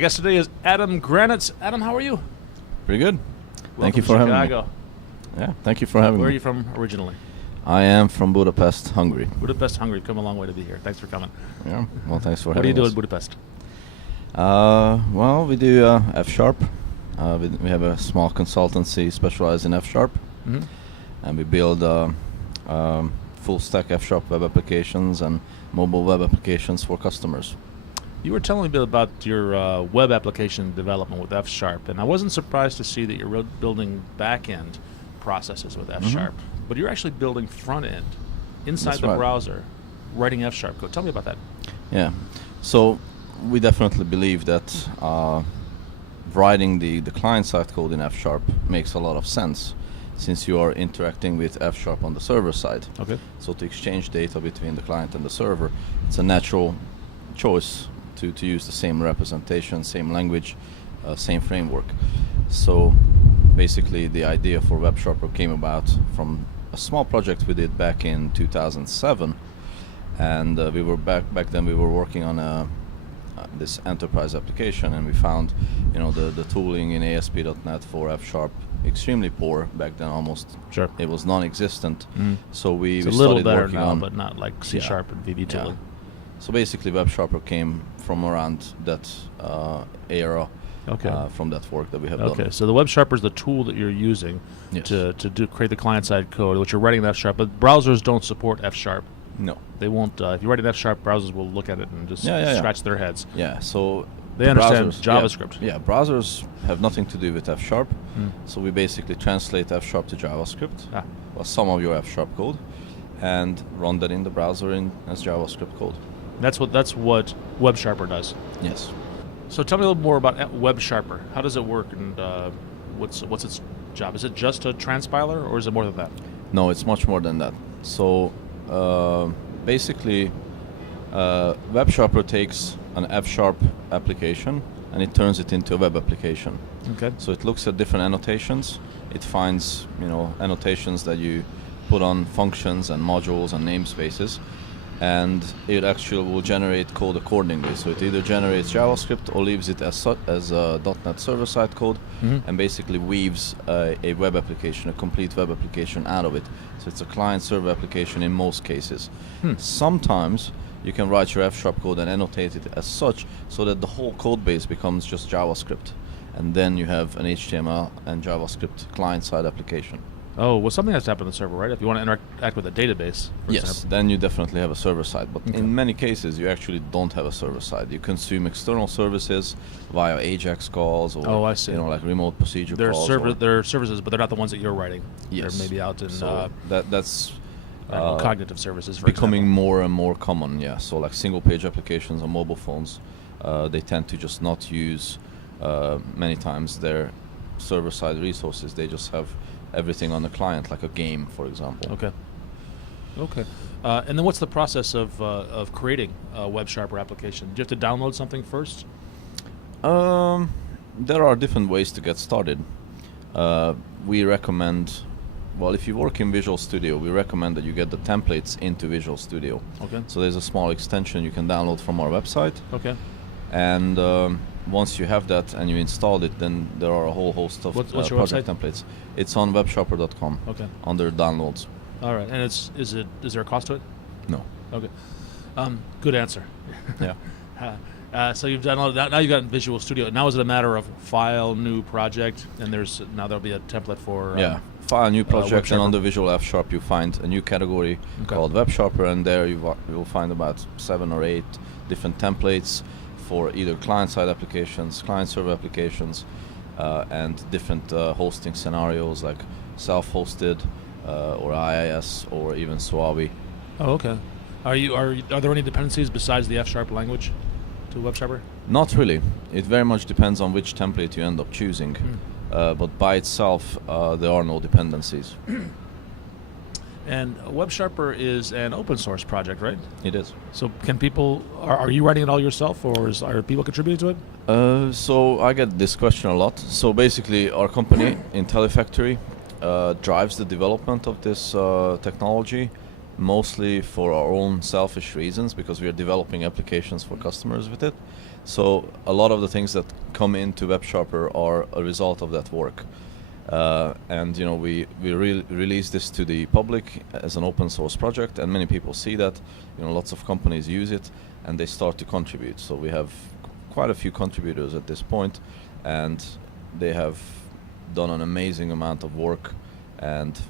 guest today is Adam Granicz. Adam, how are you? Pretty good. Thank you Welcome for to having Chicago. me. Yeah, thank you for having Where are me. you from originally? I am from Budapest, Hungary. Budapest, Hungary. Come a long way to be here. Thanks for coming. Yeah. Well, thanks for What do you having do us. in Budapest? Well, we do F#. We have a small consultancy specialized in F#, Mm-hmm. and we build full stack F# web applications and mobile web applications for customers. You were telling me about your web application development with F#, and I wasn't surprised to see that you're building back-end processes with F#, but you're actually building front-end inside That's the right. browser, writing F# code. Tell me about that. Yeah. So we definitely believe that writing the client-side code in F# makes a lot of sense, since you are interacting with F# on the server side. Okay. So to exchange data between the client and the server, it's a natural choice to use the same representation, same language, same framework. So basically the idea for WebSharper came about from a small project we did back in 2007, and we were back then we were working on this enterprise application, and we found the tooling in ASP.NET for F# extremely poor back then. Almost it was non-existent. So we It's a we little started better working now, on but not like C# and VB tooling. So basically WebSharper came from around that era, from that work that we have done. Okay, so the WebSharper is the tool that you're using Yes. to create the client-side code, which you're writing in F#, but browsers don't support F#. No. They won't. If you write in F#, browsers will look at it and just scratch their heads. Yeah, so They understand browsers- JavaScript. Yeah, browsers have nothing to do with F#. So we basically translate F# to JavaScript, or some of your F# code, and run that in the browser as JavaScript code. That's what WebSharper does. Yes. So tell me a little more about WebSharper. How does it work, and what's its job? Is it just a transpiler, or is it more than that? No, it's much more than that. So basically, WebSharper takes an F# application and it turns it into a web application. Okay. So it looks at different annotations. It finds annotations that you put on functions and modules and namespaces, and it actually will generate code accordingly. So it either generates JavaScript or leaves it as .NET server-side code, and basically weaves a web application, a complete web application out of it. So it's a client-server application in most cases. Sometimes you can write your F# code and annotate it as such, so that the whole code base becomes just JavaScript, and then you have an HTML and JavaScript client-side application. Oh, well, something has to happen on the server, right? If you want to interact with a database, for Yes, example. then you definitely have a server side. But in many cases, you actually don't have a server side. You consume external services via AJAX calls, or Oh, I see. like remote procedure There calls. are services, but they're not the ones that you're writing. Yes. They're maybe out in So that's I don't know, cognitive services, for becoming example. more and more common. Yeah. So like single-page applications on mobile phones, they tend to just not use many times their server-side resources. They just have everything on the client, like a game, for example. Okay. And then what's the process of creating a WebSharper application? Do you have to download something first? There are different ways to get started. We recommend, well, if you work in Visual Studio, we recommend that you get the templates into Visual Studio. Okay. So there's a small extension you can download from our website. Okay. And once you have that and you installed it, then there are a whole host of What's your project website? templates. It's on websharper.com. Okay. Under downloads. All right. And is there a cost to it? No. Okay. Good answer. Yeah. So you've downloaded that. Now you've got Visual Studio. Now is it a matter of file, new project, and now there'll be a template for File new project, and WebSharper. under Visual F# you find a new category called WebSharper, and there you will find about 7 or 8 different templates for either client-side applications, client-server applications, and different hosting scenarios like self-hosted or IIS or even Suave. Oh, okay. Are there any dependencies besides the F# language to WebSharper? Not really. It very much depends on which template you end up choosing. But by itself, there are no dependencies. And WebSharper is an open source project, right? It is. So can people, are you writing it all yourself, or are people contributing to it? So I get this question a lot. So basically our company, IntelliFactory, drives the development of this technology. mostly for our own selfish reasons, because we are developing applications for customers with it. So a lot of the things that come into WebSharper are a result of that work. And we release this to the public as an open source project, and many people see that. Lots of companies use it, and they start to contribute. So we have quite a few contributors at this point, and they have done an amazing amount of work. And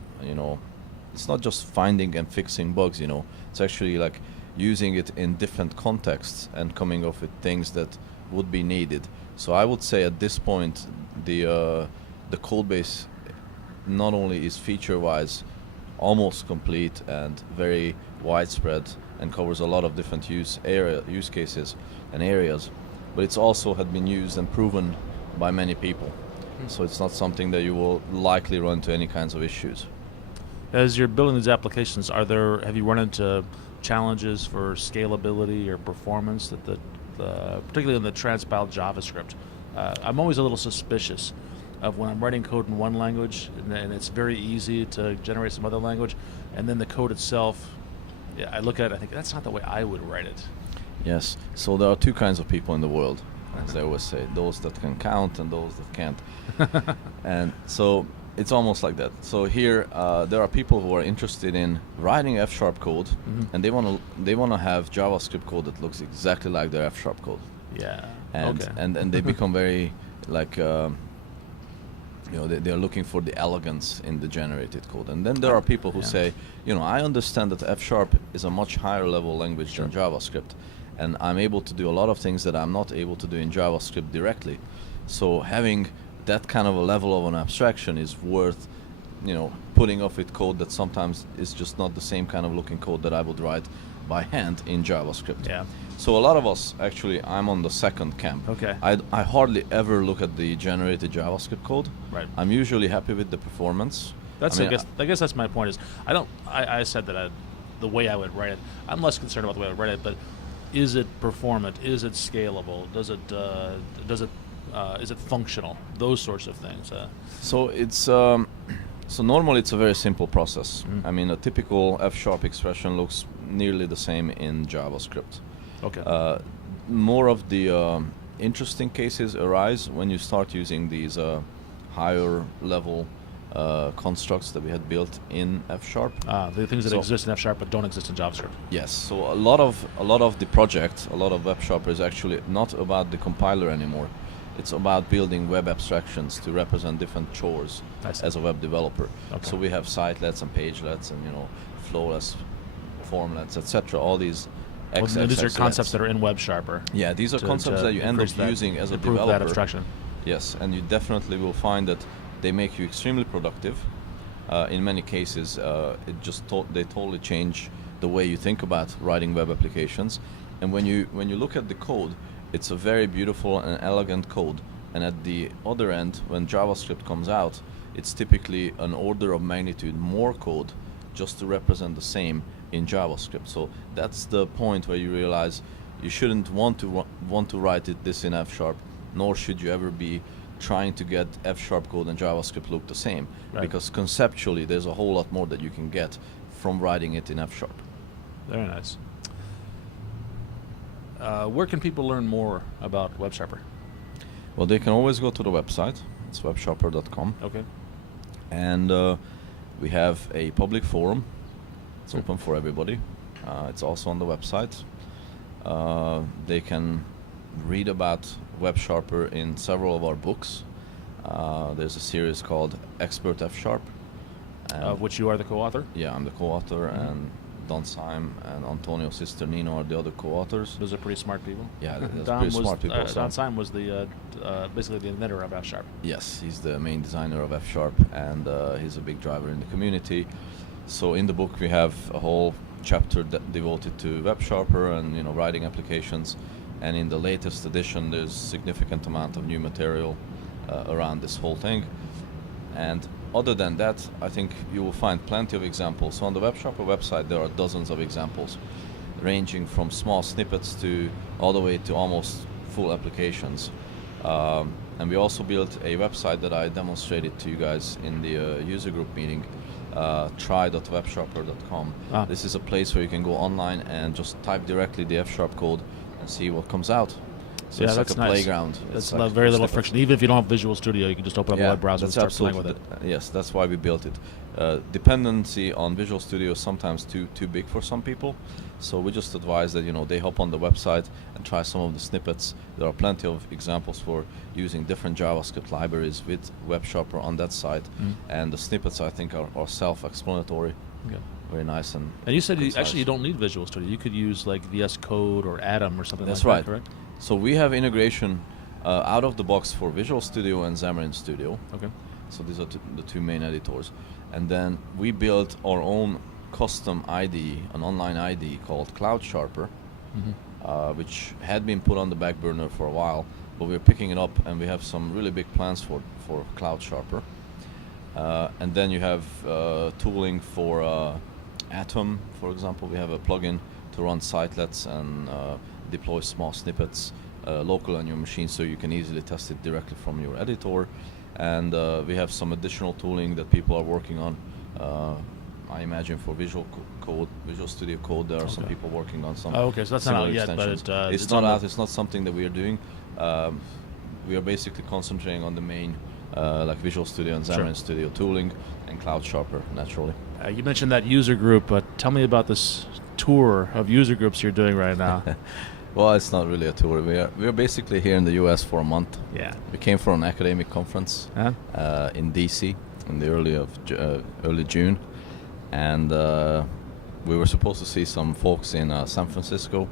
it's not just finding and fixing bugs. It's actually like using it in different contexts and coming up with things that would be needed. So I would say at this point, the code base not only is feature-wise almost complete and very widespread and covers a lot of different use cases and areas, but it's also had been used and proven by many people. So it's not something that you will likely run into any kinds of issues. As you're building these applications, have you run into challenges for scalability or performance that particularly in the transpiled JavaScript? I'm always a little suspicious of when I'm writing code in one language and it's very easy to generate some other language, and then the code itself, I look at it, I think that's not the way I would write it. Yes, so there are two kinds of people in the world, as they always say, those that can count and those that can't. And so it's almost like that. So here there are people who are interested in writing F# code, and they want to have JavaScript code that looks exactly like their F# code. Yeah. And okay. and they become very like they're looking for the elegance in the generated code. And then there are people who say, I understand that F# is a much higher level language than JavaScript, and I'm able to do a lot of things that I'm not able to do in JavaScript directly. So having that kind of a level of an abstraction is worth, putting off with code that sometimes is just not the same kind of looking code that I would write by hand in JavaScript. Yeah. So a lot of us, actually, I'm on the second camp. Okay. I hardly ever look at the generated JavaScript code. Right. I'm usually happy with the performance. I guess that's my point. Is I said that the way I would write it, I'm less concerned about the way I would write it, but is it performant? Is it scalable? Is it functional? Those sorts of things. So it's so normally it's a very simple process. I mean, a typical F# expression looks nearly the same in JavaScript. Okay. More of the interesting cases arise when you start using these higher level constructs that we had built in F#. The things that exist in F# but don't exist in JavaScript. Yes. So a lot of the project, a lot of WebSharper is actually not about the compiler anymore. It's about building web abstractions to represent different chores as a web developer. Okay. So we have sitelets and pagelets and flowless, formlets, etc. All these. These are concepts that are in WebSharper. Yeah, these are concepts that you end up using as a developer. That abstraction. Yes, and you definitely will find that they make you extremely productive. In many cases, they totally change the way you think about writing web applications. And when you look at the code, it's a very beautiful and elegant code. And at the other end, when JavaScript comes out, it's typically an order of magnitude more code just to represent the same in JavaScript. So that's the point where you realize you shouldn't want to write this in F#, nor should you ever be trying to get F# code and JavaScript look the same, right. Because conceptually there's a whole lot more that you can get from writing it in F#. Very nice. Where can people learn more about WebSharper? Well, they can always go to the website. It's websharper.com. Okay. And we have a public forum. It's open for everybody. It's also on the website. They can read about WebSharper in several of our books. There's a series called Expert F#. Of which you are the co-author? Yeah, I'm the co-author, and Don Syme and Antonio Cisternino are the other co-authers. Those are pretty smart people. Yeah, those pretty smart people. Don Syme was basically the inventor of F#. Yes, he's the main designer of F#, and he's a big driver in the community. So in the book we have a whole chapter devoted to WebSharper and writing applications, and in the latest edition there's significant amount of new material around this whole thing. And other than that, I think you will find plenty of examples. So on the WebSharper website there are dozens of examples, ranging from small snippets to all the way to almost full applications. And we also built a website that I demonstrated to you guys in the user group meeting, try.websharper.com. This is a place where you can go online and just type directly the F# code and see what comes out. So it's like a playground. That's very little friction. Even if you don't have Visual Studio, you can just open up a web browser and start playing with it. Yes, that's why we built it. Dependency on Visual Studio is sometimes too big for some people, so we just advise that they hop on the website and try some of the snippets. There are plenty of examples for using different JavaScript libraries with WebSharper on that site, and the snippets I think are self-explanatory. Yeah. Very nice and you said you don't need Visual Studio. You could use like VS Code or Atom or something That's like right. that, correct? So we have integration out of the box for Visual Studio and Xamarin Studio. Okay. So these are the two main editors. And then we built our own custom IDE, an online IDE called CloudSharper, which had been put on the back burner for a while, but we're picking it up and we have some really big plans for CloudSharper. And then you have tooling for Atom, for example. We have a plugin to run sitelets and deploy small snippets local on your machine, so you can easily test it directly from your editor. And we have some additional tooling that people are working on. I imagine for Visual Studio Code, there are some people working on some. Okay, so that's not out yet, but it's not out. It's not something that we are doing. We are basically concentrating on the main, like Visual Studio and Xamarin Studio tooling, and CloudSharper naturally. You mentioned that user group, but tell me about this tour of user groups you're doing right now. Well, it's not really a tour. We are basically here in the U.S. for a month. Yeah. We came for an academic conference in D.C. in the early June, and we were supposed to see some folks in San Francisco,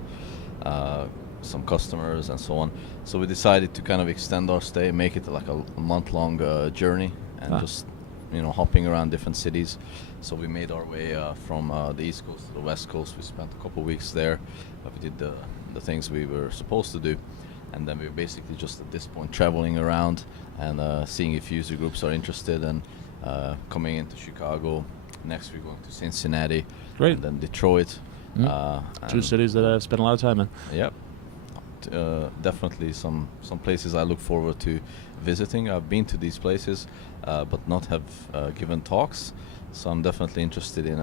some customers and so on. So we decided to kind of extend our stay, make it like a month-long journey, and just hopping around different cities. So we made our way from the East Coast to the West Coast. We spent a couple of weeks there. We did the things we were supposed to do, and then we're basically just at this point traveling around and seeing if user groups are interested, and coming into Chicago. Next we're going to Cincinnati, and then Detroit. Two cities that I've spent a lot of time in. Yep. Definitely some places I look forward to visiting. I've been to these places, but not have given talks. So I'm definitely interested in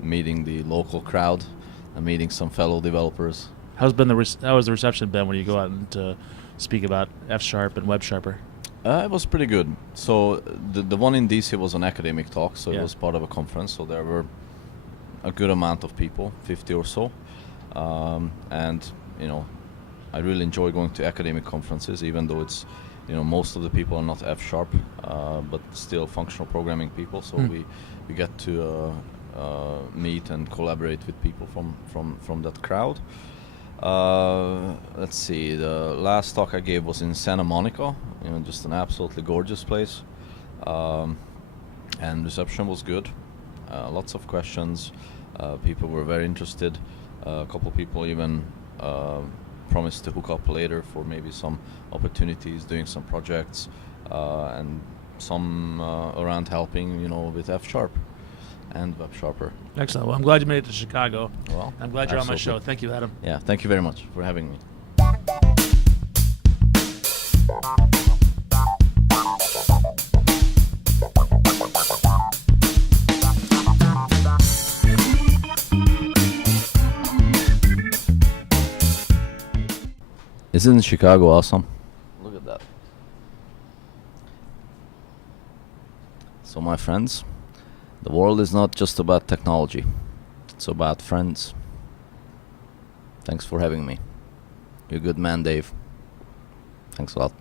meeting the local crowd and meeting some fellow developers. How has the reception been when you go out and speak about F# and WebSharper? It was pretty good. So the one in DC was an academic talk, so it was part of a conference. So there were a good amount of people, 50 or so, and I really enjoy going to academic conferences, even though it's most of the people are not F#, but still functional programming people. So we get to meet and collaborate with people from that crowd. Let's see, the last talk I gave was in Santa Monica, just an absolutely gorgeous place, and reception was good. Lots of questions. People were very interested. A couple people even promised to hook up later for maybe some opportunities, doing some projects, and some around helping, with F# and WebSharper. Excellent. Well, I'm glad you made it to Chicago. Well, I'm glad you're on my show. Thank you, Adam. Yeah, thank you very much for having me. Isn't Chicago awesome? Look at that. So my friends, the world is not just about technology. It's about friends. Thanks for having me. You're a good man, Dave. Thanks a lot.